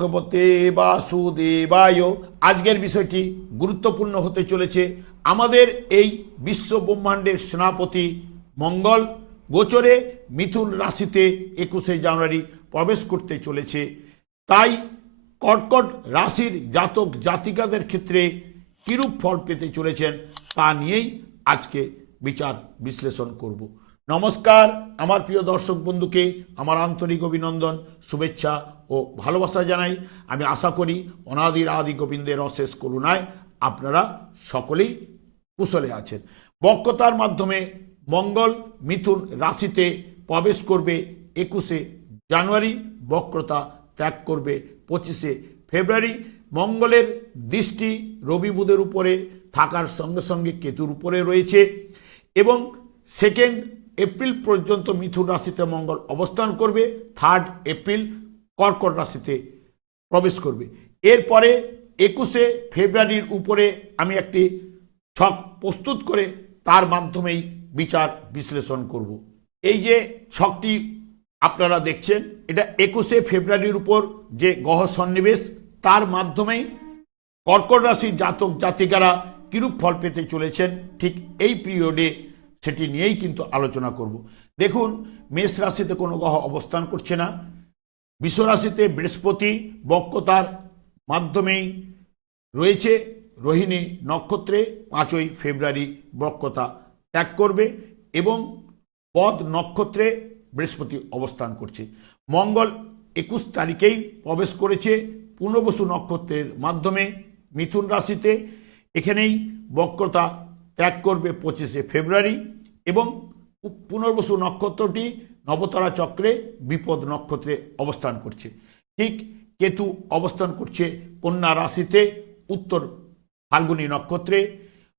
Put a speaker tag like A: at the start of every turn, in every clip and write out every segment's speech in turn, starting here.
A: ভগবতে বাসুদেবায়। আজকের বিষয়টি গুরুত্বপূর্ণ হতে চলেছে। আমাদের এই বিশ্ব ব্রহ্মাণ্ডের সেনাপতি মঙ্গল গোচরে মিথুন রাশিতে একুশে জানুয়ারি প্রবেশ করতে চলেছে। তাই কর্কট রাশির জাতক জাতিকাদের ক্ষেত্রে কিরূপ ফল পেতে চলেছেন তা নিয়েই আজকে বিচার বিশ্লেষণ করব। নমস্কার, আমার প্রিয় দর্শক বন্ধুকে আমার আন্তরিক অভিনন্দন, শুভেচ্ছা ও ভালোবাসা জানাই। আমি আশা করি অনাদির আদি গোবিন্দের অশেষ করুণায় আপনারা সকলেই কুশলে আছেন। বক্রতার মাধ্যমে মঙ্গল মিথুন রাশিতে প্রবেশ করবে একুশে জানুয়ারি, বক্রতা ত্যাগ করবে পঁচিশে ফেব্রুয়ারি। মঙ্গলের দৃষ্টি রবি বুধের উপরে থাকার সঙ্গে সঙ্গে কেতুর উপরে রয়েছে এবং সেকেন্ড এপ্রিল পর্যন্ত মিথুন রাশিতে মঙ্গল অবস্থান করবে থার্ড এপ্রিল কর্কট রাশিতে প্রবেশ করবে। এরপরে একুশে ফেব্রুয়ারির উপরে আমি একটি ছক প্রস্তুত করে তার মাধ্যমেই বিচার বিশ্লেষণ করব। এই যে ছকটি আপনারা দেখছেন, এটা একুশে ফেব্রুয়ারির উপর যে গ্রহ সন্নিবেশ, তার মাধ্যমেই কর্কট রাশির জাতক জাতিকারা কিরূপ ফল পেতে চলেছেন, ঠিক এই পিরিয়ডে সেটি নিয়েই কিন্তু আলোচনা করব। দেখুন, মেষ রাশিতে কোনো গ্রহ অবস্থান করছে না। বিশ্বরাশিতে বৃহস্পতি বক্রতার মাধ্যমেই রয়েছে। রোহিণী নক্ষত্রে পাঁচই ফেব্রুয়ারি বক্রতা ত্যাগ করবে এবং পদ নক্ষত্রে বৃহস্পতি অবস্থান করছে। মঙ্গল একুশ তারিখেই প্রবেশ করেছে পূর্ণবসু নক্ষত্রের মাধ্যমে। মিথুন রাশিতে এখানেই বক্রতা ত্যাগ করবে পঁচিশে ফেব্রুয়ারি এবং পুনর্বসু নক্ষত্রটি নবতারা চক্রে বিপদ নক্ষত্রে অবস্থান করছে। ঠিক কেতু অবস্থান করছে কন্যা রাশিতে, উত্তর ফাল্গুনী নক্ষত্রে,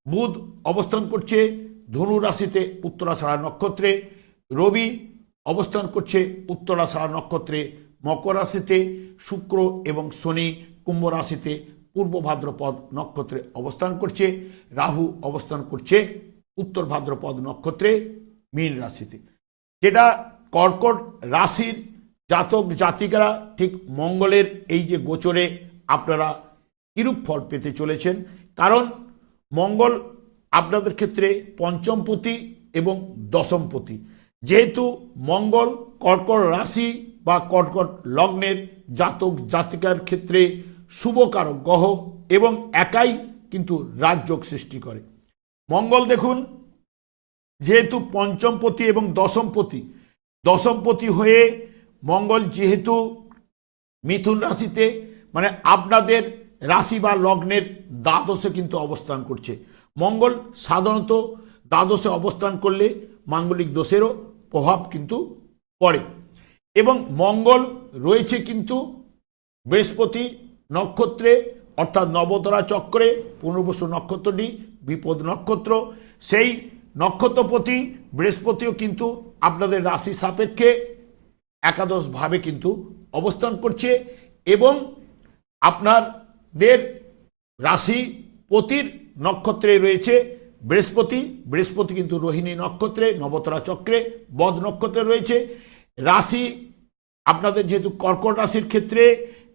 A: বুধ অবস্থান করছে ধনু রাশিতে, উত্তরাষাঢ়া নক্ষত্রে, রবি অবস্থান করছে উত্তরাষাঢ়া নক্ষত্রে, মকর রাশিতে, শুক্র এবং শনি কুম্ভ রাশিতে পূর্ব ভাদ্রপদ নক্ষত্রে অবস্থান করছে, রাহু অবস্থান করছে, উত্তর ভাদ্রপদ নক্ষত্রে মীন রাশিতে। যেটা কর্কট রাশির জাতক জাতিকারা ঠিক মঙ্গলের এই যে গোচরে আপনারা কিরূপ ফল পেতে চলেছেন, কারণ মঙ্গল আপনাদের ক্ষেত্রে পঞ্চমপতি এবং দশমপতি। যেহেতু মঙ্গল কর্কট রাশি বা কর্কট লগ্নের জাতক জাতিকার ক্ষেত্রে শুভকারক গ্রহ এবং একাই কিন্তু রাজযোগ সৃষ্টি করে। মঙ্গল দেখুন, যেহেতু পঞ্চমপতি এবং দশমপতি দশমপতি হয়ে মঙ্গল যেহেতু মিথুন রাশিতে মানে আপনাদের রাশি বা লগ্নের দ্বাদশে কিন্তু অবস্থান করছে। মঙ্গল সাধারণত দ্বাদশে অবস্থান করলে মাঙ্গলিক দোষেরও প্রভাব কিন্তু পড়ে। এবং মঙ্গল রয়েছে কিন্তু বৃহস্পতি নক্ষত্রে, অর্থাৎ নবতরা চক্রে পুনর্বসু নক্ষত্রটি, বিপদ নক্ষত্র। সেই নক্ষত্রপতি বৃহস্পতিও কিন্তু আপনাদের রাশি সাপেক্ষে একাদশভাবে কিন্তু অবস্থান করছে এবং আপনাদের রাশি পতির নক্ষত্রে রয়েছে বৃহস্পতি। বৃহস্পতি কিন্তু রোহিণী নক্ষত্রে নবতরা চক্রে বদ নক্ষত্রে রয়েছে। রাশি আপনাদের যেহেতু কর্কট রাশির ক্ষেত্রে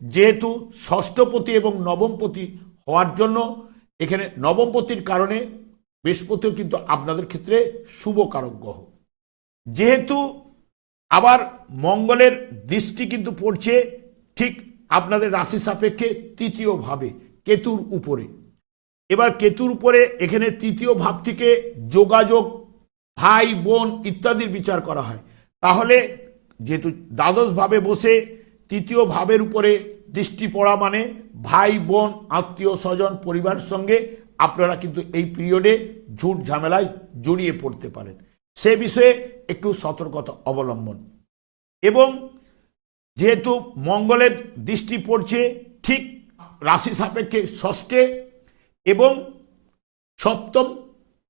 A: যেহেতু ষষ্ঠপতি এবং নবমপতি হওয়ার জন্য এখানে নবমপতির কারণে বৃহস্পতিও কিন্তু আপনাদের ক্ষেত্রে শুভকারক গ্রহ। যেহেতু আবার মঙ্গলের দৃষ্টি কিন্তু পড়ছে ঠিক আপনাদের রাশি সাপেক্ষে তৃতীয়ভাবে কেতুর উপরে। এবার কেতুর উপরে এখানে তৃতীয় ভাব থেকে যোগাযোগ, ভাই, বোন ইত্যাদির বিচার করা হয়। তাহলে যেহেতু দ্বাদশ ভাবে বসে তৃতীয় ভাবের উপরে দৃষ্টি পড়া মানে ভাই, বোন, আত্মীয়, স্বজন, পরিবারের সঙ্গে আপনারা কিন্তু এই পিরিয়ডে ঝুট ঝামেলায় জড়িয়ে পড়তে পারেন। সে বিষয়ে একটু সতর্কতা অবলম্বন। এবং যেহেতু মঙ্গলের দৃষ্টি পড়ছে ঠিক রাশি সাপেক্ষে ষষ্ঠে এবং সপ্তম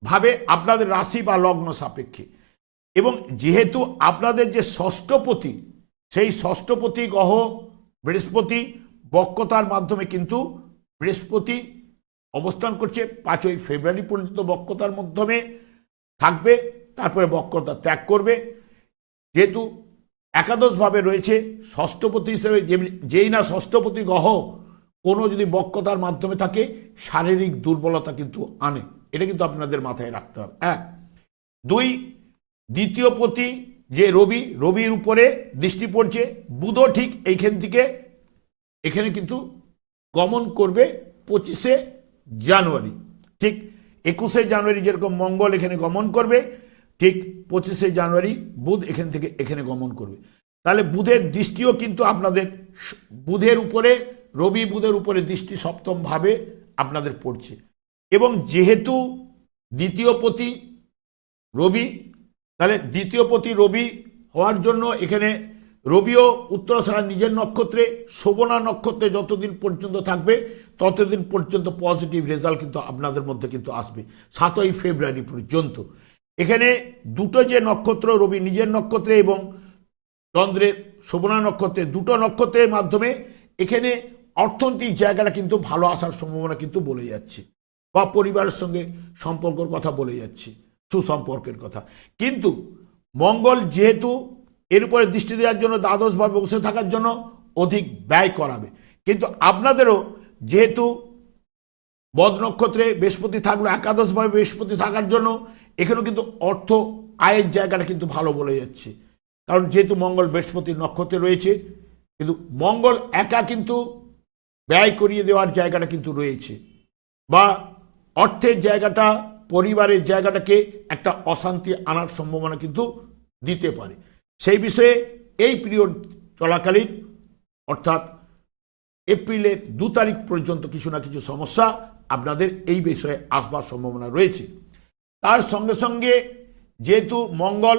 A: ভাবে আপনাদের রাশি বা লগ্ন সাপেক্ষে। এবং যেহেতু আপনাদের যে ষষ্ঠপতি সেই ষষ্ঠপতি গ্রহ বৃহস্পতি বক্রতার মাধ্যমে কিন্তু বৃহস্পতি অবস্থান করছে। পাঁচই ফেব্রুয়ারি পর্যন্ত বক্রতার মাধ্যমে থাকবে, তারপরে বক্রতা ত্যাগ করবে। যেহেতু একাদশভাবে রয়েছে, ষষ্ঠপতি হিসেবে যেই না ষষ্ঠপতি গ্রহ, কোনো যদি বক্রতার মাধ্যমে থাকে, শারীরিক দুর্বলতা কিন্তু আনে। এটা কিন্তু আপনাদের মাথায় রাখতে হবে। এক। দুই, দ্বিতীয় পতি যে রবি, রবির উপরে দৃষ্টি পড়ছে, বুধও ঠিক এইখান থেকে, এখানে কিন্তু গমন করবে পঁচিশে জানুয়ারি। ঠিক একুশে জানুয়ারি যেরকম মঙ্গল এখানে গমন করবে, ঠিক পঁচিশে জানুয়ারি বুধ এখান থেকে এখানে গমন করবে। তাহলে বুধের দৃষ্টিও কিন্তু আপনাদের বুধের উপরে, রবি বুধের উপরে দৃষ্টি সপ্তম ভাবে আপনাদের পড়ছে। এবং যেহেতু দ্বিতীয় পতি রবি তাহলে দ্বিতীয় পতি রবি হওয়ার জন্য এখানে রবিও উত্তরাষাঢ়া নিজের নক্ষত্রে, শোভনা নক্ষত্রে যতদিন পর্যন্ত থাকবে, ততদিন পর্যন্ত পজিটিভ রেজাল্ট কিন্তু আপনাদের মধ্যে কিন্তু আসবে, সাতই ফেব্রুয়ারি পর্যন্ত। এখানে দুটো যে নক্ষত্র, রবি নিজের নক্ষত্রে এবং চন্দ্রের শোভনা নক্ষত্রে, দুটো নক্ষত্রের মাধ্যমে এখানে অর্থনৈতিক জায়গাটা কিন্তু ভালো আসার সম্ভাবনা কিন্তু বলে যাচ্ছে, বা পরিবারের সঙ্গে সম্পর্কর কথা বলে যাচ্ছে। সুসম্পর্কের কথা। কিন্তু মঙ্গল যেহেতু এর উপরে দৃষ্টি দেওয়ার জন্য দ্বাদশভাবে বসে থাকার জন্য অধিক ব্যয় করাবে। কিন্তু আপনাদেরও যেহেতু বদ নক্ষত্রে বৃহস্পতি থাকল, একাদশভাবে বৃহস্পতি থাকার জন্য এখানেও কিন্তু অর্থ আয়ের জায়গাটা কিন্তু ভালো বলে যাচ্ছে। কারণ যেহেতু মঙ্গল বৃহস্পতির নক্ষত্রে রয়েছে, কিন্তু মঙ্গল একা কিন্তু ব্যয় করিয়ে দেওয়ার জায়গাটা কিন্তু রয়েছে। বা অর্থের জায়গাটা পরিবারের জায়গাটাকে একটা অশান্তি আনার সম্ভাবনা কিন্তু দিতে পারে। সেই বিষয়ে এই পিরিয়ড চলাকালীন, অর্থাৎ এপ্রিলের দু তারিখ পর্যন্ত কিছু না কিছু সমস্যা আপনাদের এই বিষয়ে আসবার সম্ভাবনা রয়েছে। তার সঙ্গে সঙ্গে যেহেতু মঙ্গল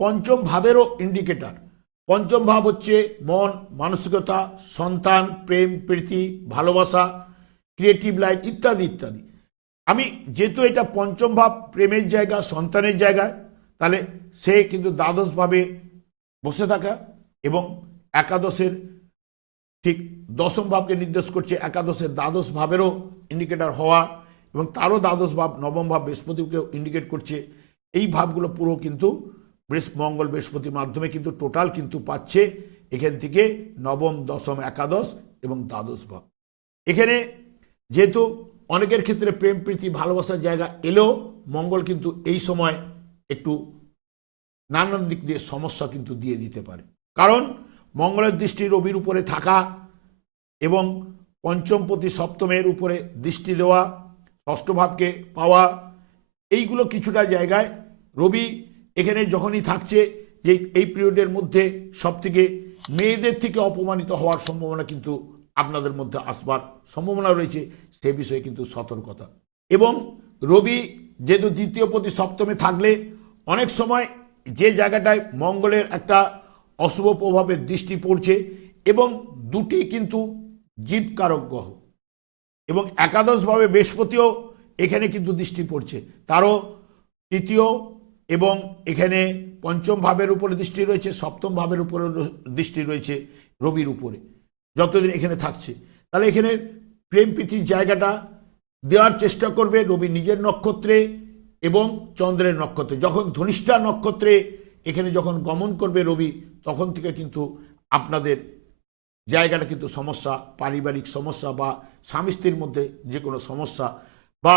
A: পঞ্চম ভাবেরও ইন্ডিকেটর পঞ্চম ভাব হচ্ছে মন, মানসিকতা, সন্তান, প্রেম, প্রীতি, ভালোবাসা ক্রিয়েটিভ লাইফ ইত্যাদি ইত্যাদি। আমি যেহেতু এটা পঞ্চম ভাব, প্রেমের জায়গা, সন্তানের জায়গা, তাহলে সে কিন্তু দ্বাদশভাবে বসে থাকা এবং একাদশের ঠিক দশম ভাবকে নির্দেশ করছে একাদশের দ্বাদশ ভাবেরও ইন্ডিকেটর হওয়া এবং তারও দ্বাদশ ভাব, নবম ভাব বৃহস্পতিকে ইন্ডিকেট করছে। এই ভাবগুলো পুরো কিন্তু মঙ্গল বৃহস্পতির মাধ্যমে কিন্তু টোটাল কিন্তু পাচ্ছে এখান থেকে নবম, দশম, একাদশ এবং দ্বাদশ ভাব। এখানে যেহেতু অনেকের ক্ষেত্রে প্রেম, প্রীতি, ভালোবাসার জায়গা এলেও মঙ্গল কিন্তু এই সময় একটু নানান দিক দিয়ে সমস্যা কিন্তু দিয়ে দিতে পারে। কারণ মঙ্গলের দৃষ্টি রবির উপরে থাকা এবং পঞ্চমপতি সপ্তমের উপরে দৃষ্টি দেওয়া, ষষ্ঠ ভাবকে পাওয়া, এইগুলো কিছুটা জায়গায় রবি এখানে যখনই থাকছে যে এই পিরিয়ডের মধ্যে সবথেকে মেয়েদের থেকে অপমানিত হওয়ার সম্ভাবনা কিন্তু আপনাদের মধ্যে আসবার সম্ভাবনা রয়েছে, সে বিষয়ে কিন্তু সতর্কতা। এবং রবি যেহেতু দ্বিতীয় প্রতি সপ্তমে থাকলে অনেক সময় যে জায়গাটায় মঙ্গলের একটা অশুভ প্রভাবের দৃষ্টি পড়ছে এবং দুটি কিন্তু জীবকারক গ্রহ এবং একাদশভাবে বৃহস্পতিও এখানে কিন্তু দৃষ্টি পড়ছে। তারও তৃতীয় এবং এখানে পঞ্চম ভাবের উপরে দৃষ্টি রয়েছে, সপ্তম ভাবের উপরে দৃষ্টি রয়েছে রবির উপরে। যতদিন এখানে থাকছে। তাহলে এখানে প্রেম প্রীতির জায়গাটা দেওয়ার চেষ্টা করবে রবি নিজের নক্ষত্রে এবং চন্দ্রের নক্ষত্রে। যখন ধনিষ্ঠা নক্ষত্রে এখানে যখন গমন করবে রবি, তখন থেকে কিন্তু আপনাদের জায়গাটা কিন্তু সমস্যা, পারিবারিক সমস্যা বা স্বামী স্ত্রীর মধ্যে যে কোনো সমস্যা বা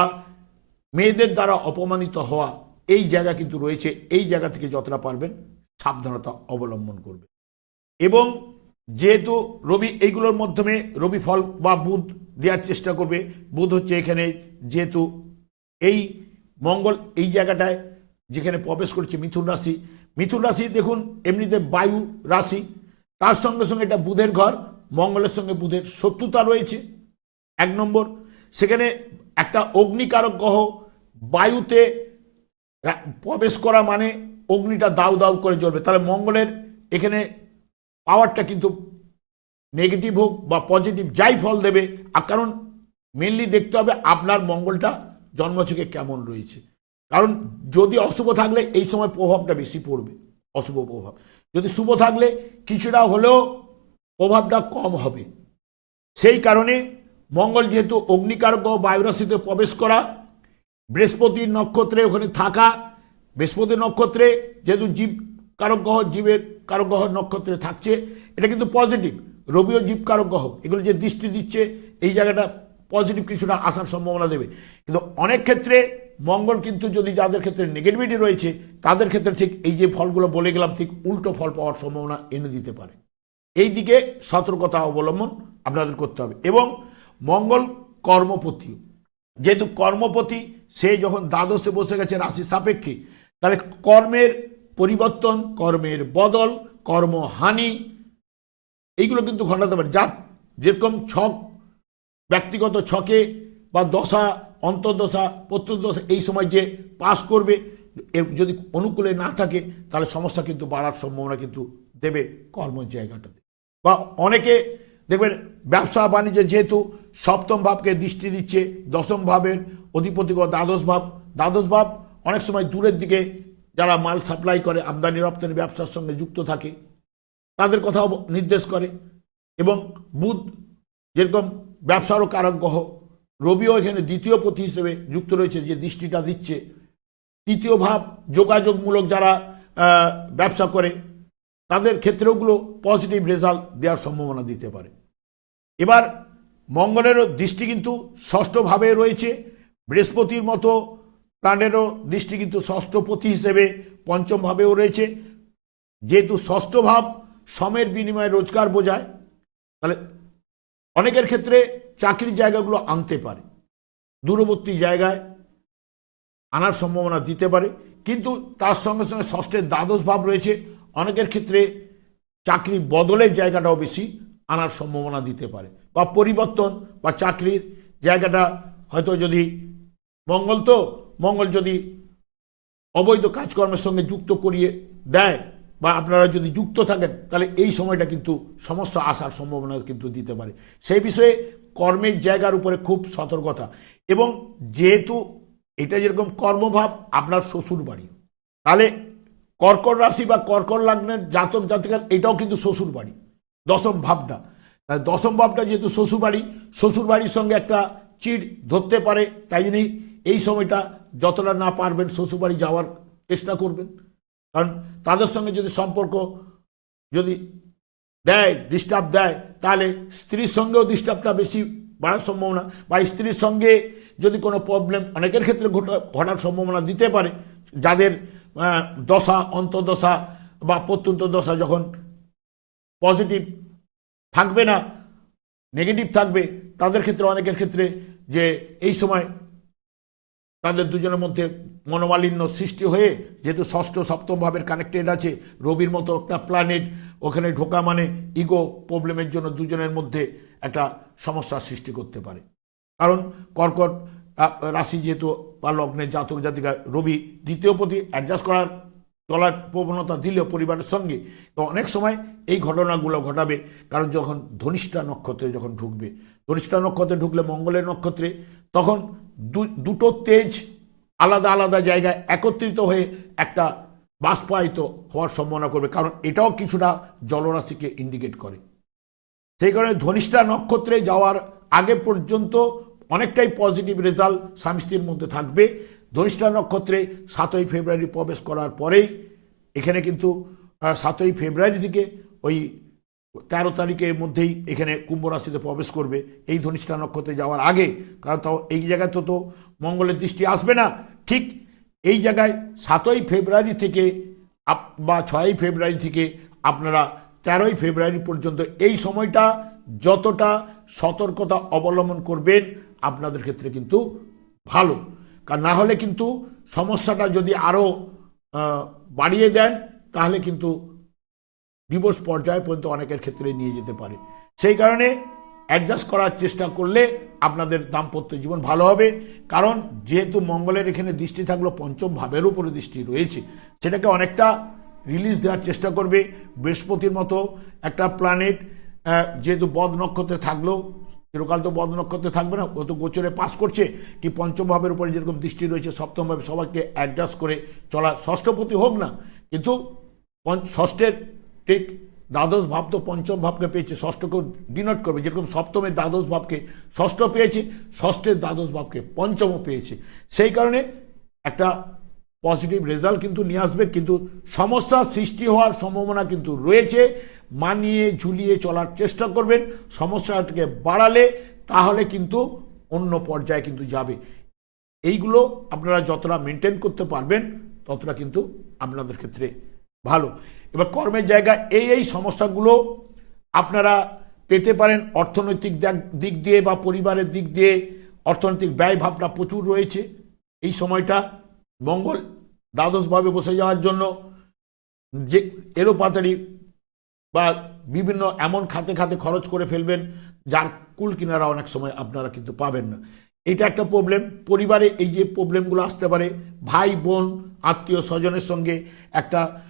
A: মেয়েদের দ্বারা অপমানিত হওয়া এই জায়গা কিন্তু রয়েছে। এই জায়গা থেকে যতটা পারবেন সাবধানতা অবলম্বন করবে এবং যেহেতু রবি এইগুলোর মাধ্যমে রবি ফল বা বুধ দেওয়ার চেষ্টা করবে, বুধ হচ্ছে এখানে যেহেতু এই মঙ্গল এই জায়গাটায় যেখানে প্রবেশ করছে মিথুন রাশি। মিথুন রাশি দেখুন, এমনিতে বায়ু রাশি, তার সঙ্গে সঙ্গে এটা বুধের ঘর, মঙ্গলের সঙ্গে বুধের শত্রুতা রয়েছে, এক নম্বর। সেখানে একটা অগ্নিকারক গ্রহ বায়ুতে প্রবেশ করা মানে অগ্নিটা দাউ দাউ করে জ্বলবে। তাহলে মঙ্গলের এখানে পাওয়ারটা কিন্তু নেগেটিভ হোক বা পজিটিভ যাই ফল দেবে, আর কারণ মেনলি দেখতে হবে আপনার মঙ্গলটা জন্মছকে কেমন রয়েছে। কারণ যদি অশুভ থাকলে এই সময় প্রভাবটা বেশি পড়বে, অশুভ প্রভাব। যদি শুভ থাকলে কিছুটা হলেও প্রভাবটা কম হবে। সেই কারণে মঙ্গল যেহেতু অগ্নিকারক বায়ুরাশিতে প্রবেশ করা বৃহস্পতির নক্ষত্রে ওখানে থাকা, বৃহস্পতি নক্ষত্রে যেহেতু জীব কারক গ্রহ জীবের কারক গ্রহ নক্ষত্রে থাকছে, এটা কিন্তু পজিটিভ রবিও জীব কারক গ্রহ এগুলো যে দৃষ্টি দিচ্ছে, এই জায়গাটা পজিটিভ কিছুটা আসার সম্ভাবনা দেবে। কিন্তু অনেক ক্ষেত্রে মঙ্গল কিন্তু যদি যাদের ক্ষেত্রে নেগেটিভিটি রয়েছে, তাদের ক্ষেত্রে ঠিক এই যে ফলগুলো বলে গেলাম, ঠিক উল্টো ফল পাওয়ার সম্ভাবনা এনে দিতে পারে। এই দিকে সতর্কতা অবলম্বন আপনাদের করতে হবে। এবং মঙ্গল কর্মপতি যেহেতু কর্মপতি, সে যখন দ্বাদশে বসে গেছে রাশি সাপেক্ষে, তাহলে কর্মের পরিবর্তন, কর্মের বদল, কর্মহানি, এইগুলো কিন্তু ঘটাতে পারে। যার যেরকম ছক, ব্যক্তিগত ছকে বা দশা, অন্তর্দশা প্রত্যুদশা এই সময় যে পাস করবে, এর যদি অনুকূলে না থাকে, তাহলে সমস্যা কিন্তু বাড়ার সম্ভাবনা কিন্তু দেবে কর্ম জায়গাটাতে বা অনেকে দেখবেন, ব্যবসা বাণিজ্যে যেহেতু সপ্তম ভাবকে দৃষ্টি দিচ্ছে, দশম ভাবের অধিপতি ও দ্বাদশ ভাব দ্বাদশ ভাব অনেক সময় দূরের দিকে যারা মাল সাপ্লাই করে, আমদানি রপ্তানি ব্যবসার সঙ্গে যুক্ত থাকে, তাদের কথাও নির্দেশ করে। এবং বুধ যেরকম ব্যবসারও কারক গ্রহ, রবিও এখানে দ্বিতীয় পথি হিসেবে যুক্ত রয়েছে যে দৃষ্টিটা দিচ্ছে। তৃতীয় ভাব, যোগাযোগমূলক যারা ব্যবসা করে, তাদের ক্ষেত্রেওগুলো পজিটিভ রেজাল্ট দেওয়ার সম্ভাবনা দিতে পারে। এবার মঙ্গলেরও দৃষ্টি কিন্তু ষষ্ঠভাবে রয়েছে। বৃহস্পতির মতো প্ল্যানেরও দৃষ্টি কিন্তু ষষ্ঠপতি হিসেবে পঞ্চম ভাবেও রয়েছে। যেহেতু ষষ্ঠ ভাব সমের বিনিময়ে রোজগার বোঝায়, তাহলে অনেকের ক্ষেত্রে চাকরির জায়গাগুলো আনতে পারে, দূরবর্তী জায়গায় আনার সম্ভাবনা দিতে পারে। কিন্তু তার সঙ্গে সঙ্গে ষষ্ঠের দ্বাদশ ভাব রয়েছে, অনেকের ক্ষেত্রে চাকরি বদলের জায়গাটাও বেশি আনার সম্ভাবনা দিতে পারে। বা পরিবর্তন বা চাকরির জায়গাটা হয়তো যদি মঙ্গল তো মঙ্গল যদি অবৈধ কাজকর্মের সঙ্গে যুক্ত করিয়ে দেয় বা আপনারা যদি যুক্ত থাকেন, তাহলে এই সময়টা কিন্তু সমস্যা আসার সম্ভাবনা কিন্তু দিতে পারে। সেই বিষয়ে কর্মের জায়গার উপরে খুব সতর্কতা এবং যেহেতু এটা যেরকম কর্মভাব, আপনার শ্বশুর বাড়ি তাহলে কর্কট রাশি বা কর্কট লগ্নের জাতক জাতিকার এটাও কিন্তু শ্বশুর বাড়ি দশম ভাবটা। দশম ভাবটা যেহেতু শ্বশুর বাড়ি শ্বশুর বাড়ির সঙ্গে একটা চিড় ধরতে পারে, তাই জন্যই এই সময়টা যতটা না পারবেন শ্বশুরবাড়ি যাওয়ার চেষ্টা করবেন। কারণ তাদের সঙ্গে যদি সম্পর্ক যদি দেয় ডিস্টার্ব দেয়, তাহলে স্ত্রীর সঙ্গেও ডিস্টার্বটা বেশি বাড়ার সম্ভাবনা বা স্ত্রীর সঙ্গে যদি কোনো প্রবলেম অনেকের ক্ষেত্রে ঘটা- ঘটার সম্ভাবনা দিতে পারে। যাদের দশা, অন্তর্দশা বা প্রত্যন্ত দশা যখন পজিটিভ থাকবে না নেগেটিভ থাকবে, তাদের ক্ষেত্রে, অনেকের ক্ষেত্রে যে এই সময় তাদের দুজনের মধ্যে মনোমালিন্য সৃষ্টি হয়ে যেহেতু ষষ্ঠ, সপ্তম ভাবের কানেক্টেড আছে, রবির মতো একটা প্ল্যানেট ওখানে ঢোকা মানে ইগো প্রবলেমের জন্য দুজনের মধ্যে একটা সমস্যার সৃষ্টি করতে পারে। কারণ কর্কট রাশি যেহেতু বা লগ্নের জাতক জাতিকা, রবি দ্বিতীয় প্রতি অ্যাডজাস্ট করার, চলার প্রবণতা দিলেও পরিবারের সঙ্গে, তো অনেক সময় এই ঘটনাগুলো ঘটাবে। কারণ যখন ধনিষ্ঠা নক্ষত্রে যখন ঢুকবে ধনিষ্ঠা নক্ষত্রে ঢুকলে মঙ্গলের নক্ষত্রে, তখন দুটো তেজ আলাদা আলাদা জায়গায় একত্রিত হয়ে একটা বাষ্পায়িত হওয়ার সম্ভাবনা করবে, কারণ এটাও কিছুটা জলরাশিকে ইন্ডিকেট করে। সেই কারণে ধনিষ্ঠা নক্ষত্রে যাওয়ার আগে পর্যন্ত অনেকটাই পজিটিভ রেজাল্ট স্বামী স্ত্রীর মধ্যে থাকবে। ধনিষ্ঠা নক্ষত্রে সাতই ফেব্রুয়ারি প্রবেশ করার পরেই, এখানে কিন্তু সাতই ফেব্রুয়ারি থেকে ওই তেরো তারিখের মধ্যেই এখানে কুম্ভ রাশিতে প্রবেশ করবে। এই ধনিষ্ঠা নক্ষত্রে যাওয়ার আগে, কারণ তাও এই জায়গায় তো তো মঙ্গলের দৃষ্টি আসবে না। ঠিক এই জায়গায় সাতই ফেব্রুয়ারি থেকে আপ- বা ছয়ই ফেব্রুয়ারি থেকে আপনারা তেরোই ফেব্রুয়ারি পর্যন্ত এই সময়টা যতটা সতর্কতা অবলম্বন করবেন আপনাদের ক্ষেত্রে কিন্তু ভালো। কারণ না হলে কিন্তু সমস্যাটা যদি আরও বাড়িয়ে দেন, তাহলে কিন্তু ডিভোর্স পর্যায়ে পর্যন্ত অনেকের ক্ষেত্রে নিয়ে যেতে পারে। সেই কারণে অ্যাডজাস্ট করার চেষ্টা করলে আপনাদের দাম্পত্য জীবন ভালো হবে। কারণ যেহেতু মঙ্গলের এখানে দৃষ্টি থাকল, পঞ্চম ভাবের উপরে দৃষ্টি রয়েছে। সেটাকে অনেকটা রিলিজ দেওয়ার চেষ্টা করবে। বৃহস্পতির মতো একটা প্ল্যানেট যেহেতু বদ নক্ষত্রে থাকলেও চিরকাল তো বদ নক্ষত্রে থাকবে না, ও তো গোচরে পাস করছে। কি পঞ্চম ভাবের উপরে যেরকম দৃষ্টি রয়েছে, সপ্তম ভাবে সবাইকে অ্যাডজাস্ট করে চলা ষষ্ঠপতি হোক না, কিন্তু ষষ্ঠের ঠিক দ্বাদশ ভাব তো পঞ্চম ভাবকে পেয়েছে, ষষ্ঠকেও ডিনোট করবে। যেরকম সপ্তমের দ্বাদশ ভাবকে ষষ্ঠ পেয়েছে ষষ্ঠের দ্বাদশ ভাবকে পঞ্চমও পেয়েছে। সেই কারণে একটা পজিটিভ রেজাল্ট কিন্তু নিয়ে আসবে, কিন্তু সমস্যা সৃষ্টি হওয়ার সম্ভাবনা কিন্তু রয়েছে। মানিয়ে ঝুলিয়ে চলার চেষ্টা করবেন, সমস্যাটাকে বাড়ালে তাহলে কিন্তু অন্য পর্যায়ে কিন্তু যাবে। এইগুলো আপনারা যতটা মেনটেন করতে পারবেন, ততটা কিন্তু আপনাদের ক্ষেত্রে ভালো। এবার কর্মের জায়গা এই এই সমস্যাগুলো আপনারা পেতে পারেন অর্থনৈতিক দিক- দিয়ে বা পরিবারের দিক দিয়ে। অর্থনৈতিক ব্যয় ভাবনা প্রচুর রয়েছে। এই সময়টা মঙ্গল দ্বাদশভাবে বসে যাওয়ার জন্য যে এলোপাতারি বা বিভিন্ন এমন খাতে খাতে খরচ করে ফেলবেন যার কুল কিনারা অনেক সময় আপনারা কিন্তু পাবেন না। এটা একটা প্রবলেম। পরিবারে এই যে প্রবলেমগুলো আসতে পারে, ভাই, বোন, আত্মীয়, স্বজনের সঙ্গে একটা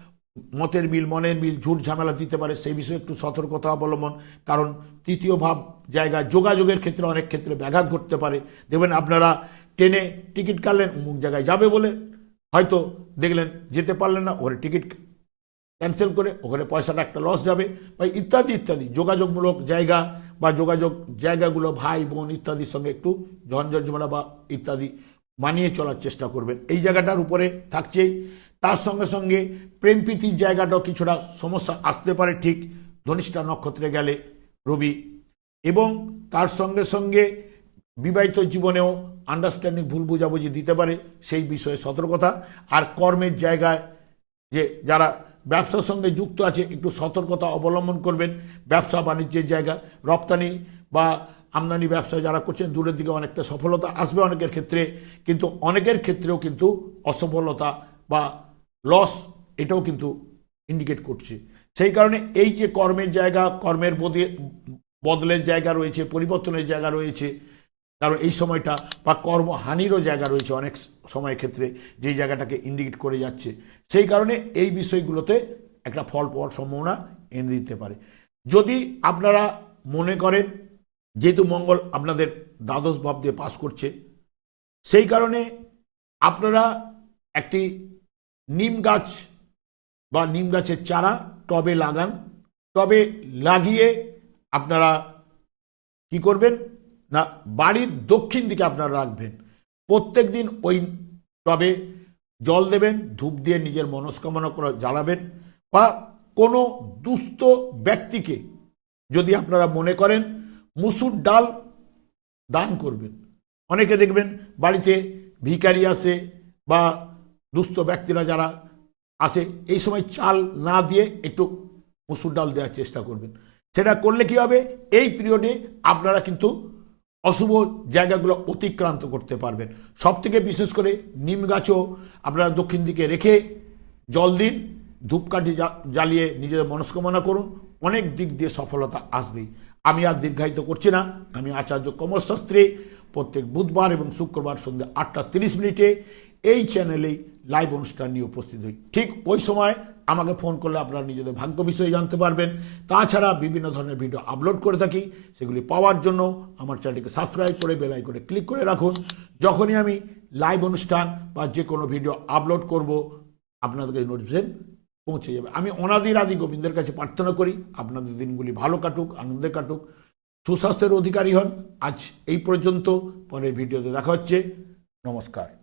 A: মতের মিল, মনের মিল, ঝুট ঝামেলা দিতে পারে, সেই বিষয়ে একটু সতর্কতা অবলম্বন। কারণ তৃতীয় ভাব জায়গা যোগাযোগের ক্ষেত্রে অনেক ক্ষেত্রে ব্যাঘাত ঘটতে পারে। দেখবেন আপনারা ট্রেনে টিকিট কাটলেন, অমুক জায়গায় যাবে বলে হয়তো দেখলেন, যেতে পারলেন না, ওখানে টিকিট ক্যান্সেল করে ওখানে পয়সাটা একটা লস যাবে বা ইত্যাদি ইত্যাদি। যোগাযোগমূলক জায়গা বা যোগাযোগ জায়গাগুলো ভাই, বোন ইত্যাদির সঙ্গে একটু ঝঞ্ঝট ঝামেলা বা ইত্যাদি মানিয়ে চলার চেষ্টা করবেন। এই জায়গাটার উপরে থাকছেই। তার সঙ্গে সঙ্গে প্রেম প্রীতির জায়গাটাও কিছুটা সমস্যা আসতে পারে ঠিক ধনিষ্ঠা নক্ষত্রে গেলে রবি। এবং তার সঙ্গে সঙ্গে বিবাহিত জীবনেও আন্ডারস্ট্যান্ডিং ভুল বুঝাবুঝি দিতে পারে সেই বিষয়ে সতর্কতা। আর কর্মের জায়গায় যে যারা ব্যবসার সঙ্গে যুক্ত আছে, একটু সতর্কতা অবলম্বন করবেন। ব্যবসা বাণিজ্যের জায়গা, রপ্তানি বা আমদানি ব্যবসা যারা করছেন, দূরের দিকে অনেকটা সফলতা আসবে অনেকের ক্ষেত্রে। কিন্তু অনেকের ক্ষেত্রেও কিন্তু অসফলতা বা লস এটাও কিন্তু ইন্ডিকেট করছে। সেই কারণে এই যে কর্মের জায়গা, কর্মের বদে- বদলের জায়গা রয়েছে, পরিবর্তনের জায়গা রয়েছে, কারণ এই সময়টা বা কর্মহানিরও জায়গা রয়েছে অনেক সময় ক্ষেত্রে যেই জায়গাটাকে ইন্ডিকেট করে যাচ্ছে। সেই কারণে এই বিষয়গুলোতে একটা ফল পাওয়ার সম্ভাবনা এনে দিতে পারে। যদি আপনারা মনে করেন, যেহেতু মঙ্গল আপনাদের দ্বাদশ ভাব দিয়ে পাস করছে, সেই কারণে আপনারা একটি নিম গাছ বা নিম গাছের চারা টবে লাগান। টবে লাগিয়ে আপনারা কি করবেন? না, বাড়ির দক্ষিণ দিকে আপনারা রাখবেন। প্রত্যেক দিন ওই টবে জল দেবেন, ধূপ দিয়ে নিজের মনস্কামনা করে জ্বালাবেন বা কোনো দুস্থ ব্যক্তিকে যদি আপনারা মনে করেন মুসুর ডাল দান করবেন। অনেকে দেখবেন বাড়িতে ভিখারি আসে বা দুস্থ ব্যক্তিরা যারা আসে এই সময় চাল না দিয়ে একটু মুসুর ডাল দেওয়ার চেষ্টা করবেন। সেটা করলে কি হবে? এই পিরিয়ডে আপনারা কিন্তু অশুভ জায়গাগুলো অতিক্রান্ত করতে পারবেন। সব থেকে বিশেষ করে নিম গাছও আপনারা দক্ষিণ দিকে রেখে জল দিন, ধূপকাঠি জ্বালিয়ে নিজের মনস্কামনা করুন, অনেক দিক দিয়ে সফলতা আসবেই। আমি আর দীর্ঘায়িত করছি না। আমি আচার্য কমল শাস্ত্রী, প্রত্যেক বুধবার এবং শুক্রবার সন্ধ্যে আটটা তিরিশ মিনিটে এই চ্যানেলেই লাইভ অনুষ্ঠান নিয়ে উপস্থিত হই। ঠিক ওই সময় আমাকে ফোন করলে আপনারা নিজেদের ভাগ্য বিষয়ে জানতে পারবেন। তাছাড়া বিভিন্ন ধরনের ভিডিও আপলোড করে থাকি। সেগুলি পাওয়ার জন্য আমার চ্যানেলটিকে সাবস্ক্রাইব করে বেল করে ক্লিক করে রাখুন। যখনই আমি লাইভ অনুষ্ঠান বা যে কোনো ভিডিও আপলোড করব আপনাদেরকে নোটিফিকেশন পৌঁছে যাবে। আমি অনাদির আদি গোবিন্দের কাছে প্রার্থনা করি, আপনাদের দিনগুলি ভালো কাটুক, আনন্দে কাটুক, সুস্বাস্থ্যের অধিকারী হন। আজ এই পর্যন্ত, পরের ভিডিওতে দেখা হচ্ছে। নমস্কার।